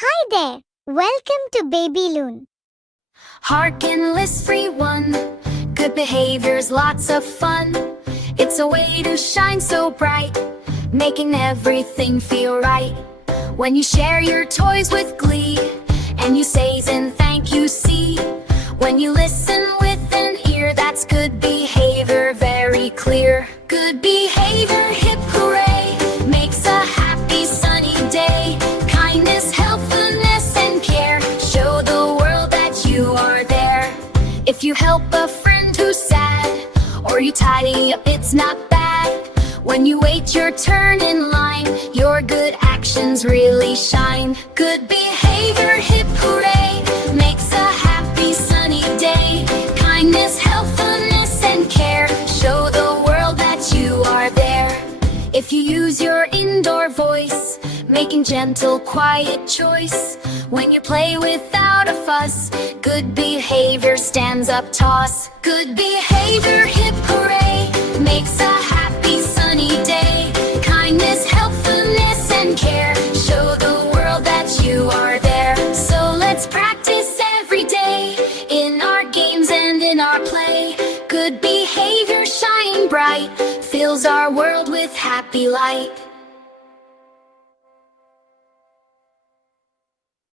Hi there! Welcome to BabyLoon. Hearken, list free one. Good behavior's lots of fun. It's a way to shine so bright, making everything feel right. When you share your toys with glee, and you say and thank you see. When you listen with an ear, that's good behavior, very clear. Good behavior, hip hooray, makes a happy sunny day. Kindness, helpfulness, and care, show the world that you are there. If you help a friend who's sad, or you tidy up, it's not bad. When you wait your turn in line, your good actions really shine. Good behavior, hip hooray, makes a happy sunny day. Kindness, helpfulness, and care, show the world that you are there. If you use your indoor voice, making gentle, quiet choice. When you play without a fuss, good behavior stands up, toss. Good behavior, hip hooray, makes a happy sunny day. Kindness, helpfulness, and care, show the world that you are there. So let's practice every day, in our games and in our play. Good behavior shine bright, fills our world with happy light.